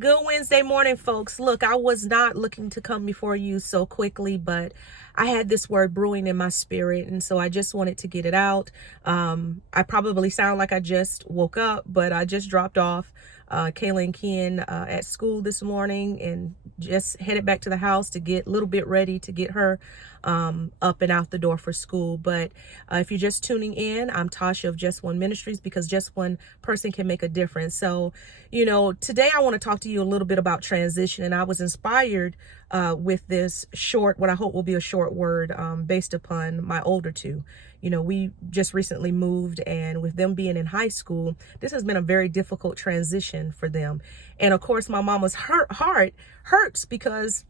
Good Wednesday morning, folks. Look, I was not looking to come before you so quickly, but I had this word brewing in my spirit, and so I just wanted to get it out. I probably sound like I just woke up, but I just dropped off Kayla and Ken at school this morning and just headed back to the house to get a little bit ready to get her up and out the door for school. But if you're just tuning in, I'm Tasha of Just One Ministries, because just one person can make a difference. So, today I want to talk to you a little bit about transition, and I was inspired with this short, what I hope will be a short word based upon my older two. We just recently moved, and with them being in high school, this has been a very difficult transition for them. And of course, my mama's heart hurts because,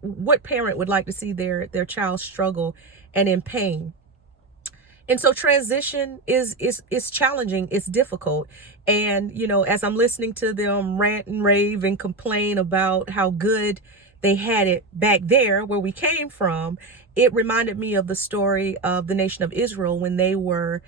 what parent would like to see their child struggle and in pain? And so transition is challenging. It's difficult. And, as I'm listening to them rant and rave and complain about how good they had it back there where we came from, it reminded me of the story of the nation of Israel when they were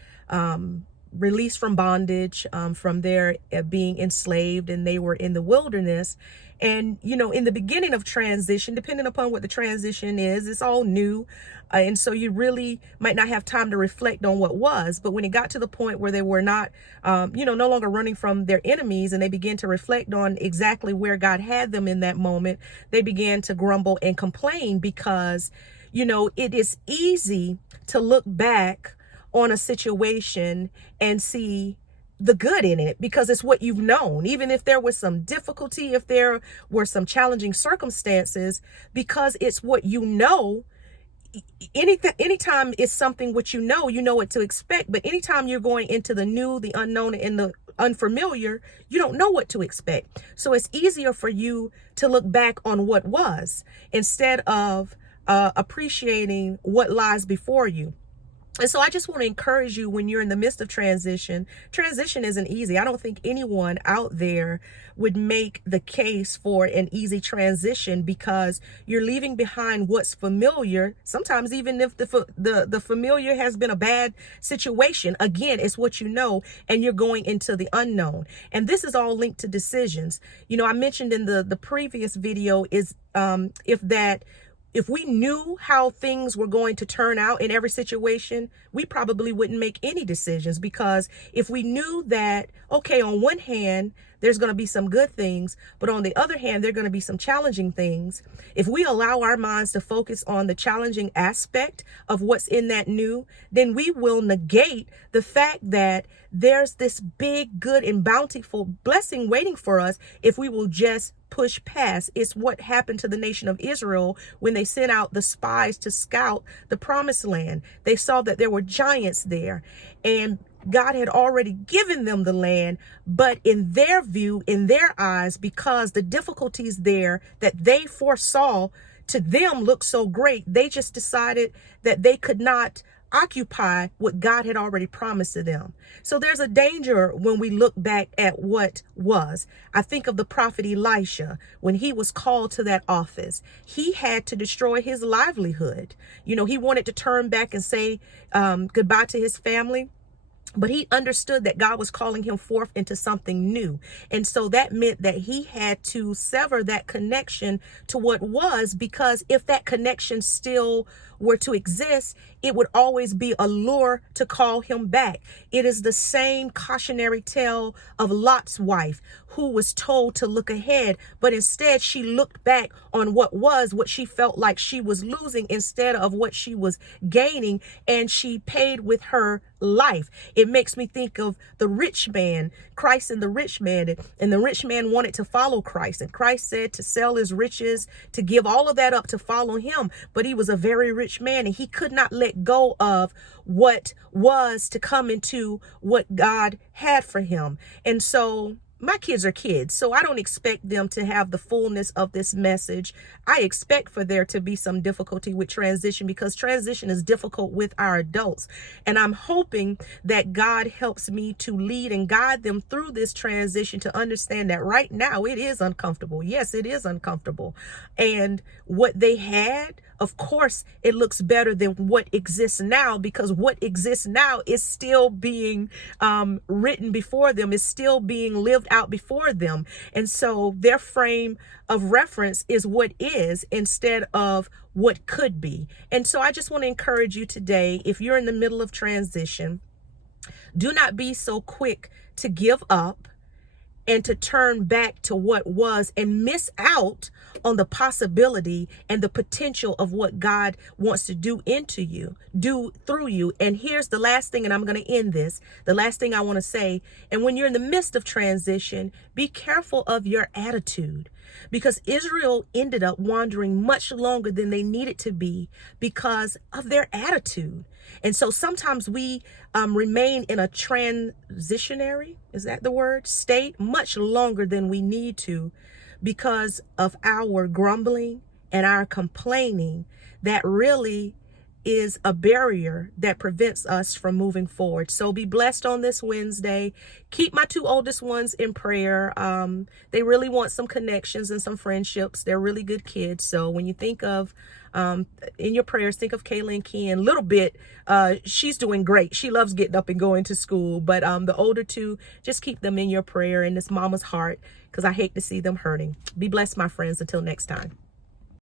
released from bondage, from their being enslaved, and they were in the wilderness. And, in the beginning of transition, depending upon what the transition is, it's all new. And so you really might not have time to reflect on what was. But when it got to the point where they were not, no longer running from their enemies, and they began to reflect on exactly where God had them in that moment, they began to grumble and complain because, it is easy to look back on a situation and see the good in it because it's what you've known. Even if there was some difficulty, if there were some challenging circumstances, because it's what you know. Anytime it's something which you know what to expect. But anytime you're going into the new, the unknown, and the unfamiliar, you don't know what to expect. So it's easier for you to look back on what was instead of appreciating what lies before you. And so I just want to encourage you, when you're in the midst of transition isn't easy. I don't think anyone out there would make the case for an easy transition, because you're leaving behind what's familiar. Sometimes even if the familiar has been a bad situation, again, it's what you know, and you're going into the unknown. And this is all linked to decisions. I mentioned in the previous video is if we knew how things were going to turn out in every situation, we probably wouldn't make any decisions, because if we knew that, okay, on one hand, there's going to be some good things, but on the other hand, there are going to be some challenging things. If we allow our minds to focus on the challenging aspect of what's in that new, then we will negate the fact that there's this big, good, and bountiful blessing waiting for us if we will just push past. It's what happened to the nation of Israel when they sent out the spies to scout the promised land. They saw that there were giants there, and God had already given them the land, but in their view, in their eyes, because the difficulties there that they foresaw to them looked so great, they just decided that they could not occupy what God had already promised to them. So there's a danger when we look back at what was. I think of the prophet Elisha. When he was called to that office, he had to destroy his livelihood. He wanted to turn back and say goodbye to his family, but he understood that God was calling him forth into something new. And so that meant that he had to sever that connection to what was, because if that connection still were to exist, it would always be a lure to call him back. It is the same cautionary tale of Lot's wife, who was told to look ahead, but instead she looked back on what she felt like she was losing instead of what she was gaining, and she paid with her life. It makes me think of the rich man, Christ and the rich man, and the rich man wanted to follow Christ, and Christ said to sell his riches, to give all of that up to follow him. But he was a very rich man, and he could not let go of what was to come into what God had for him. And so my kids are kids, so I don't expect them to have the fullness of this message. I expect for there to be some difficulty with transition, because transition is difficult with our adults. And I'm hoping that God helps me to lead and guide them through this transition, to understand that right now it is uncomfortable. Yes, it is uncomfortable. And what they had, of course, it looks better than what exists now, because what exists now is still being written before them, is still being lived out before them. And so their frame of reference is what is instead of what could be. And so I just want to encourage you today, if you're in the middle of transition, do not be so quick to give up and to turn back to what was and miss out on the possibility and the potential of what God wants to do through you. And here's the last thing, and I'm going to end this. The last thing I want to say, and when you're in the midst of transition, be careful of your attitude, because Israel ended up wandering much longer than they needed to be because of their attitude. And so sometimes we remain in a transitionary, is that the word, state much longer than we need to because of our grumbling and our complaining that really is a barrier that prevents us from moving forward. So be blessed on this Wednesday. Keep my two oldest ones in prayer. They really want some connections and some friendships. They're really good kids. So when you think of, in your prayers, think of Kayla and Ken. Little bit, she's doing great. She loves getting up and going to school. But the older two, just keep them in your prayer and this mama's heart, because I hate to see them hurting. Be blessed, my friends. Until next time.